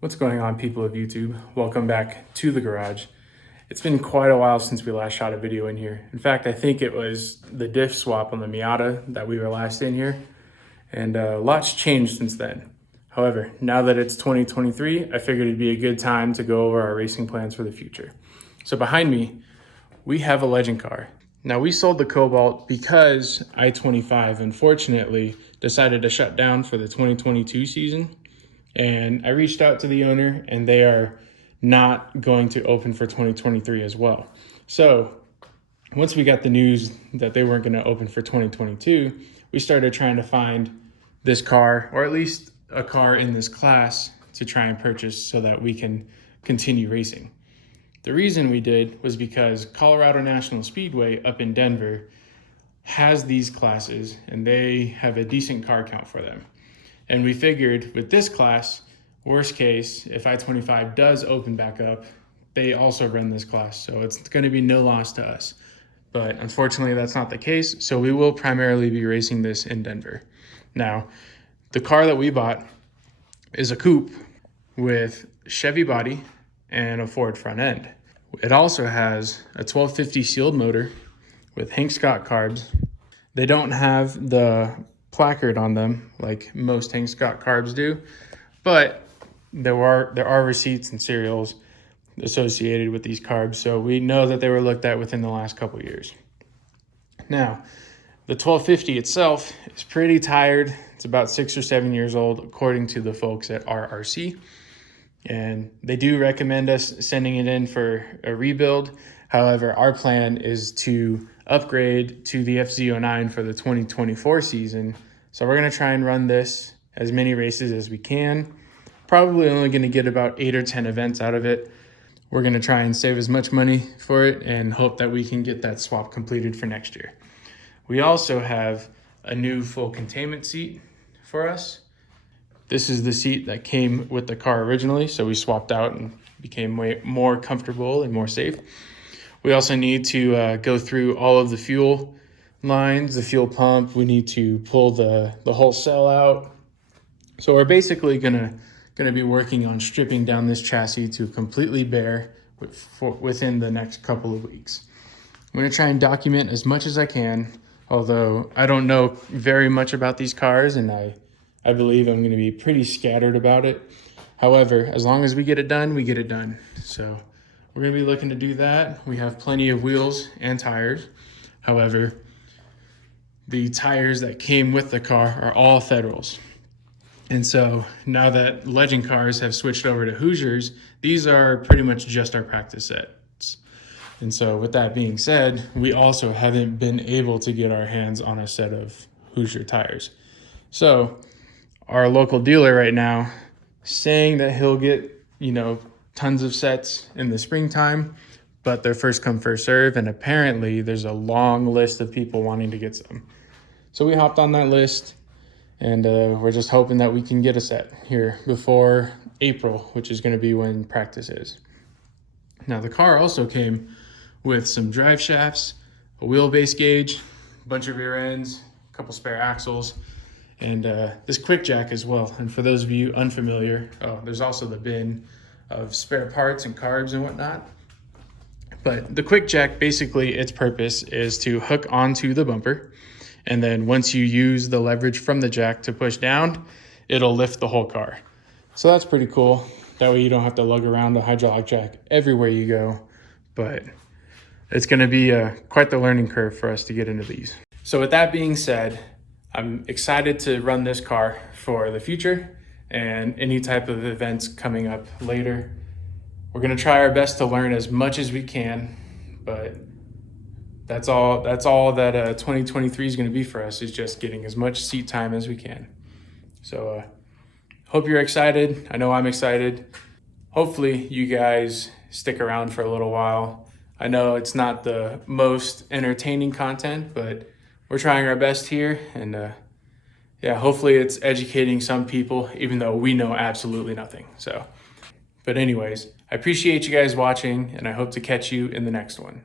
What's going on, people of YouTube? Welcome back to the garage. It's been quite a while since we last shot a video in here. In fact, I think it was the diff swap on the Miata that we were last in here, and lots changed since then. However, now that it's 2023, I figured it'd be a good time to go over our racing plans for the future. So behind me, we have a legend car. Now, we sold the Cobalt because I-25 unfortunately decided to shut down for the 2022 season. And I reached out to the owner, and they are not going to open for 2023 as well. So once we got the news that they weren't going to open for 2022, we started trying to find this car, or at least a car in this class, to try and purchase so that we can continue racing. The reason we did was because Colorado National Speedway up in Denver has these classes, and they have a decent car count for them. And we figured with this class, worst case, if I-25 does open back up, they also run this class. So it's going to be no loss to us. But unfortunately, that's not the case. So we will primarily be racing this in Denver. Now, the car that we bought is a coupe with Chevy body and a Ford front end. It also has a 1250 sealed motor with Hank Scott carbs. They don't have the placard on them like most Hank Scott carbs do, but there are receipts and serials associated with these carbs, so we know that they were looked at within the last couple years. Now, the 1250 itself is pretty tired. It's about 6 or 7 years old, according to the folks at RRC, and they do recommend us sending it in for a rebuild. However, our plan is to upgrade to the FZ09 for the 2024 season. So we're going to try and run this as many races as we can. Probably only going to get about 8 or 10 events out of it. We're going to try and save as much money for it and hope that we can get that swap completed for next year. We also have a new full containment seat for us. This is the seat that came with the car originally, so we swapped out and became way more comfortable and more safe. We also need to go through all of the fuel lines, the fuel pump. We need to pull the whole cell out. So we're basically gonna be working on stripping down this chassis to completely bare within the next couple of weeks. I'm gonna try and document as much as I can, although I don't know very much about these cars, and I believe I'm gonna be pretty scattered about it. However, as long as we get it done, we get it done. So we're going to be looking to do that. We have plenty of wheels and tires. However, the tires that came with the car are all Federals. And so now that Legend cars have switched over to Hoosiers, these are pretty much just our practice sets. And so with that being said, we also haven't been able to get our hands on a set of Hoosier tires. So our local dealer right now saying that he'll get, tons of sets in the springtime, but they're first come, first serve. And apparently there's a long list of people wanting to get some. So we hopped on that list, and we're just hoping that we can get a set here before April, which is going to be when practice is. Now, the car also came with some drive shafts, a wheelbase gauge, a bunch of rear ends, a couple spare axles, and this quick jack as well. And for those of you unfamiliar, there's also the bin of spare parts and carbs and whatnot. But the quick jack, basically its purpose is to hook onto the bumper, and then once you use the leverage from the jack to push down, it'll lift the whole car. So that's pretty cool. That way you don't have to lug around a hydraulic jack everywhere you go. But it's going to be quite the learning curve for us to get into these. So with that being said, I'm excited to run this car for the future and any type of events coming up later. We're going to try our best to learn as much as we can, but that's all that 2023 is going to be for us, is just getting as much seat time as we can. So hope you're excited. I know I'm excited. Hopefully you guys stick around for a little while. I know it's not the most entertaining content, but we're trying our best here, and hopefully it's educating some people, even though we know absolutely nothing. But anyways, I appreciate you guys watching, and I hope to catch you in the next one.